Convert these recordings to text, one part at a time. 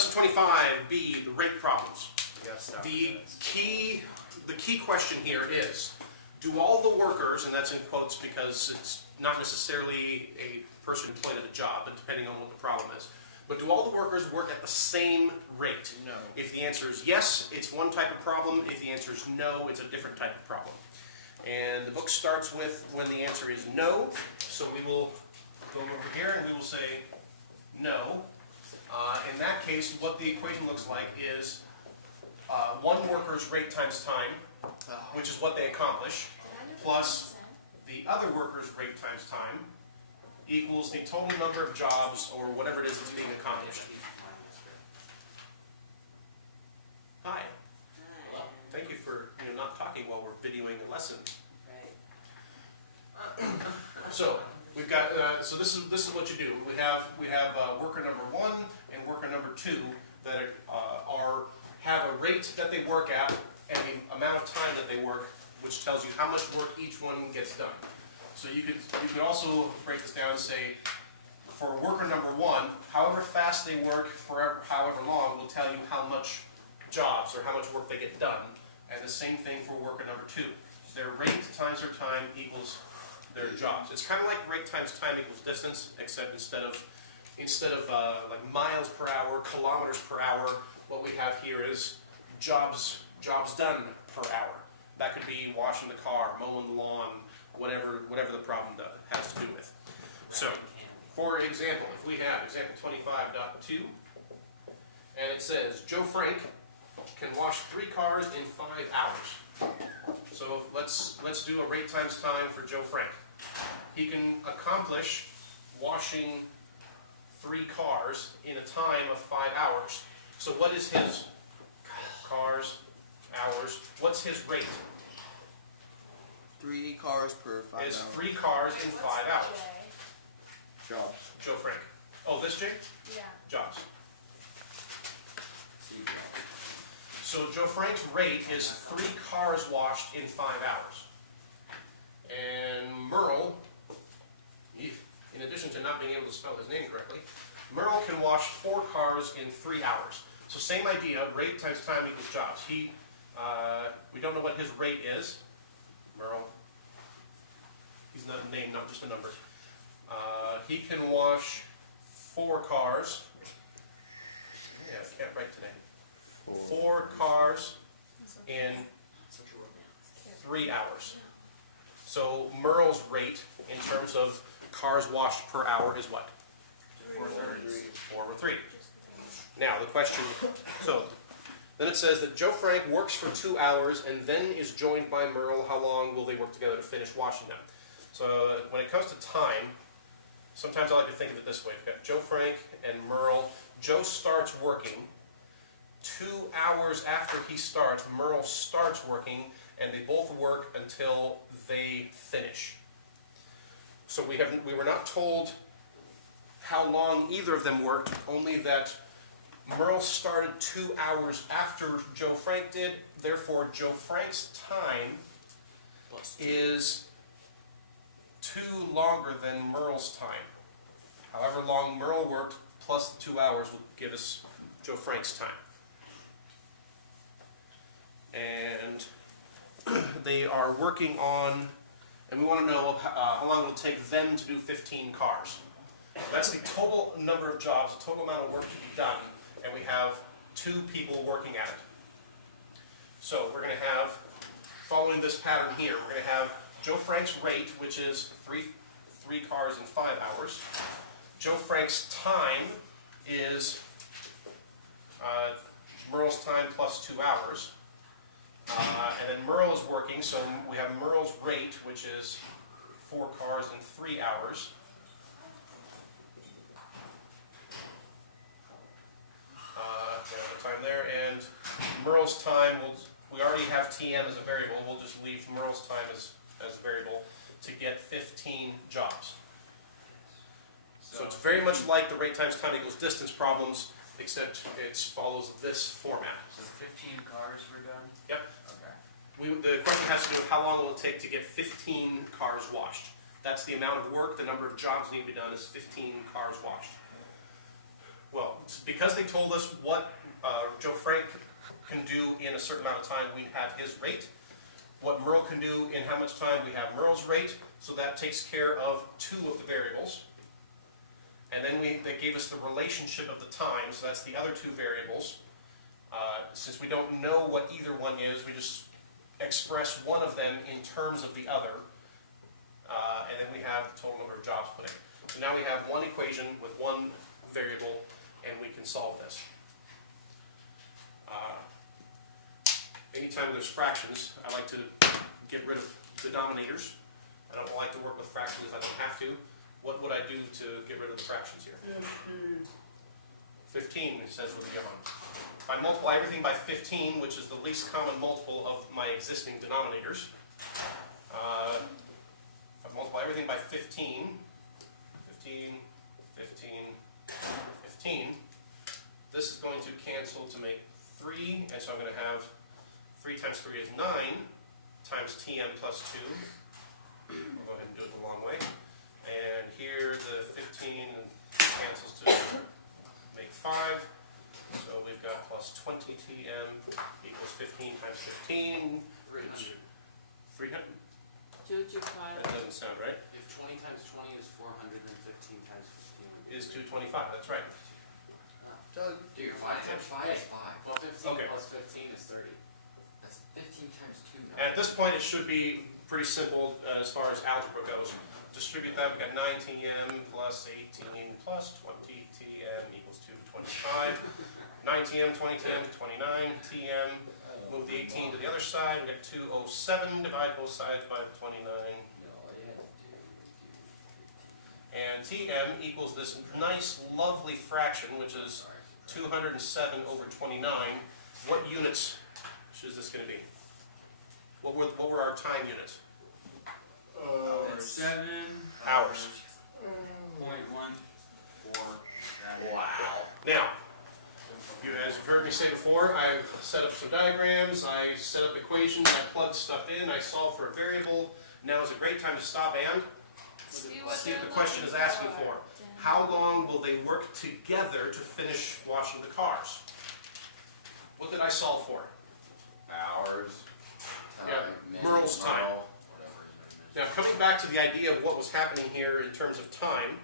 Lesson 25B, the rate problems. We gotta stop The this. key question here is, do all the workers, and that's in quotes because it's not necessarily a person employed at a job, but depending on what the problem is, but do all the workers work at the same rate? No. If the answer is yes, it's one type of problem. If the answer is no, it's a different type of problem. And the book starts with when the answer is no, so we will go over here and we will say no. In that case, what the equation looks like is one worker's rate times time, which is what they accomplish, plus the other worker's rate times time equals the total number of jobs or whatever it is that's being accomplished. Hi. Thank you for not talking while we're videoing a lesson. So we've got so this is what you do. We have worker number 1 and worker number 2 that have a rate that they work at and the amount of time that they work, which tells you how much work each one gets done. So you could also break this down and say, for worker number 1, however fast they work for however long will tell you how much jobs or how much work they get done. And the same thing for worker number 2. Their rate times their time equals their jobs. It's kind of like rate times time equals distance, except instead of like miles per hour, kilometers per hour, what we have here is jobs done per hour. That could be washing the car, mowing the lawn, whatever the problem has to do with. So, for example, if we have example 25.2, and it says Joe Frank can wash 3 cars in 5 hours. So let's do a rate times time for Joe Frank. He can accomplish washing 3 cars in a time of 5 hours. So what is his cars, hours? What's his rate? 3 cars per 5 Is hours. 3 cars in 5 hours. Jobs. Joe Frank. Oh, this Jay? Yeah. Jobs. So Joe Frank's rate is 3 cars washed in 5 hours. And Merle, in addition to not being able to spell his name correctly, Merle can wash 4 cars in 3 hours. So same idea, rate times time equals jobs. We don't know what his rate is. Merle. He's not a name, not just a number. He can wash 4 cars. Yeah, I can't write today. 4 cars in 3 hours. So Merle's rate in terms of cars washed per hour is what? 4 over 3. Now the question, so then it says that Joe Frank works for 2 hours and then is joined by Merle. How long will they work together to finish washing them? So when it comes to time, sometimes I like to think of it this way. We've got Joe Frank and Merle. Joe starts working. 2 hours after he starts, Merle starts working, and they both work until they finish. So we were not told how long either of them worked, only that Merle started 2 hours after Joe Frank did. Therefore, Joe Frank's time is 2 longer than Merle's time. However long Merle worked plus the 2 hours will give us Joe Frank's time. And they are working on, and we want to know how long it will take them to do 15 cars. That's the total number of jobs, the total amount of work to be done, and we have 2 people working at it. So we're going to have, following this pattern here, we're going to have Joe Frank's rate, which is 3 cars in 5 hours. Joe Frank's time is Merle's time plus 2 hours. And then Merle is working, so we have Merle's rate, which is 4 cars in 3 hours. We have the time there, and Merle's time, we already have TM as a variable. We'll just leave Merle's time as a variable to get 15 jobs. So it's very much like the rate times time equals distance problems, except it follows this format. So 15 cars were done? Yep. Okay. The question has to do with how long will it take to get 15 cars washed. That's the amount of work, the number of jobs need to be done is 15 cars washed. Well, because they told us what Joe Frank can do in a certain amount of time, we have his rate. What Merle can do in how much time, we have Merle's rate. So that takes care of two of the variables. And then they gave us the relationship of the time, so that's the other two variables. Since we don't know what either one is, we just express one of them in terms of the other. And then we have the total number of jobs put in. So now we have one equation with one variable, and we can solve this. Anytime there's fractions, I like to get rid of denominators. I don't like to work with fractions if I don't have to. What would I do to get rid of the fractions here? 15, it says we're going. If I multiply everything by 15, which is the least common multiple of my existing denominators, if I multiply everything by 15, 15, 15, 15, this is going to cancel to make 3, and so I'm going to have 3 times 3 is 9, times Tm plus 2. I'll go ahead and do it the long way. And here the 15 cancels to make 5. So we've got plus 20 Tm equals 15 times 15. 300. 300? Jojo Kyle. That doesn't sound right. If 20 times 20 is 400, then 15 times 15 Is 225, that's right. Doug, Dude, 5 times 5 is 5. Well, 15 Okay. plus 15 is 30. That's 15 times 2 now. And at this point, it should be pretty simple as far as algebra goes. Distribute that, we've got 9 Tm plus 18 plus 20 Tm equals 225. 9 Tm, 20 Tm, 29 Tm. Move the 18 to the other side, we got 207, divide both sides by 29. And Tm equals this nice, lovely fraction, which is 207 over 29. What units is this going to be? What were our time units? It's 7 Hours. 0.14. Wow. Now, you guys have heard me say before, I've set up some diagrams, I set up equations, I plugged stuff in, I solved for a variable. Now is a great time to stop and see what the question is asking for. How long will they work together to finish washing the cars? What did I solve for? Hours. Yeah, minutes, Merle's time. Merle, whatever his name is. Now, coming back to the idea of what was happening here in terms of time,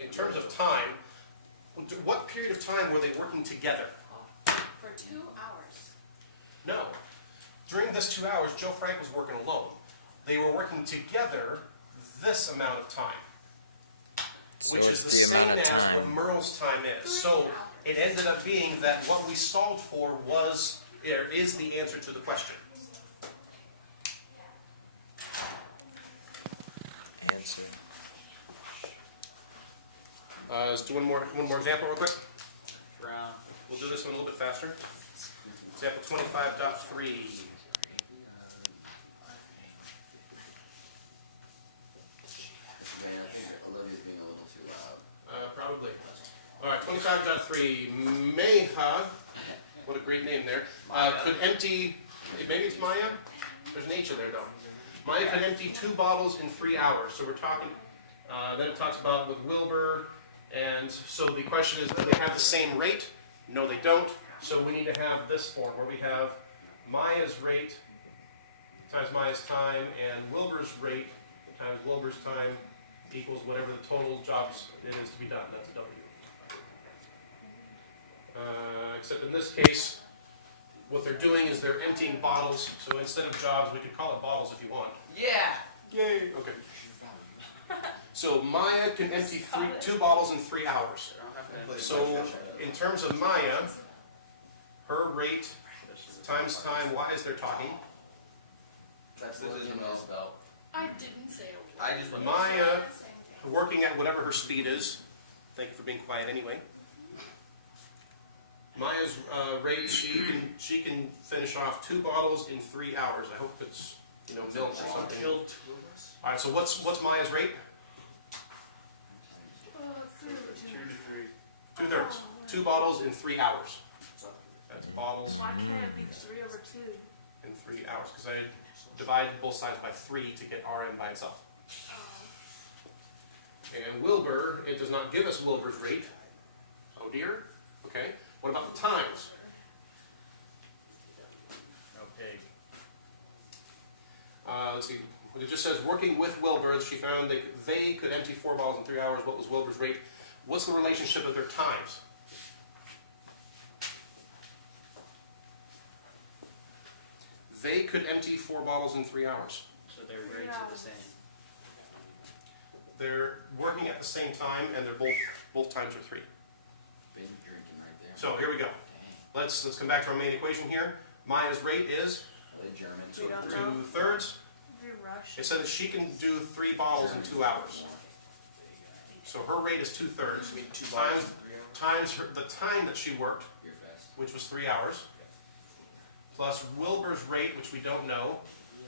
in terms of time, what period of time were they working together? For 2 hours. No. During this 2 hours, Joe Frank was working alone. They were working together this amount of time, which is the same as what Merle's time is. So it ended up being that what we solved for is the answer to the question. Answer. Let's do one more example real quick. Brown. We'll do this one a little bit faster. Example 25.3. Man, I think Olivia's being a little too loud. Probably. All right, 25.3. Mayha, what a great name there, could empty, maybe it's Maya? There's an H in there though. Maya could empty 2 bottles in 3 hours. So we're talking, then it talks about with Wilbur, and so the question is, do they have the same rate? No, they don't. So we need to have this form where we have Maya's rate times Maya's time, and Wilbur's rate times Wilbur's time equals whatever the total jobs it is to be done. That's a W. Except in this case, what they're doing is they're emptying bottles. So instead of jobs, we could call it bottles if you want. Yeah! Yay! Okay. So Maya can empty 2 bottles in 3 hours. So in terms of Maya, her rate times time, why is they're talking? That's Olivia Mills-Belt. I didn't say a word. I just went. Maya, working at whatever her speed is, thank you for being quiet anyway. Maya's rate, she can finish off 2 bottles in 3 hours. I hope it's, milk or something. All right, so what's Maya's rate? 2/3. 2 bottles in 3 hours. That's bottles Why can't it be 3 over 2? in 3 hours, because I divided both sides by 3 to get Rm by itself. And Wilbur, it does not give us Wilbur's rate. Oh dear. Okay. What about the times? No pig. Let's see. It just says working with Wilbur, she found they could empty 4 bottles in 3 hours. What was Wilbur's rate? What's the relationship of their times? They could empty 4 bottles in 3 hours. So their rates are the same. They're working at the same time, and they're both times are 3. Been drinking right there. So here we go. Dang. Let's come back to our main equation here. Maya's rate is Play German. We don't know. 2/3. We rushed. It says that she can do 3 bottles in 2 hours. So her rate is 2/3 We had 2 times bottles in 3 hours. times the time that she worked, You're fast. which was 3 hours, plus Wilbur's rate, which we don't know,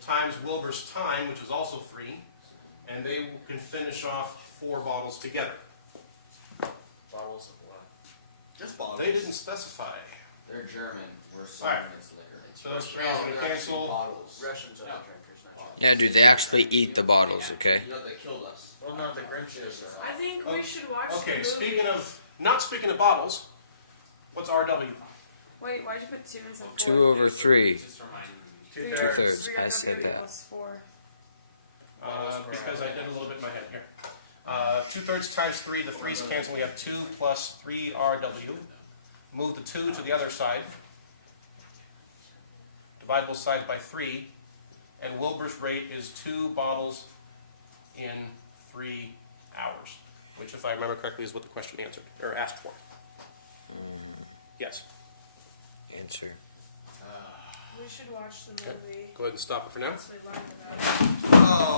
times Wilbur's time, which is also 3, and they can finish off 4 bottles together. Bottles of what? Just bottles. They didn't specify. They're German. We're Alright. sorry it's liquor. So those three are going to cancel. Bottles. Russians are No. the drinkers, not Germans. Yeah, dude, they actually eat the bottles, okay? You know, they killed us. Well, no, the Grinches are. I think Oh, we should watch Okay, the movie. not speaking of bottles, what's RW? Wait, why'd you put 2 instead of 4? 2 over 3. Just reminded me. 2/3. 2/3. I 3 said RW that. equals 4. Because I did a little bit in my head here. 2/3 times 3, the 3's cancel. We have 2 plus 3 RW. Move the 2 to the other side. Divide both sides by 3. And Wilbur's rate is 2 bottles in 3 hours. Which, if I remember correctly, is what the question answered, or asked for. Yes. Answer. We should watch the movie. Go ahead and stop it for now. Once we learn about it.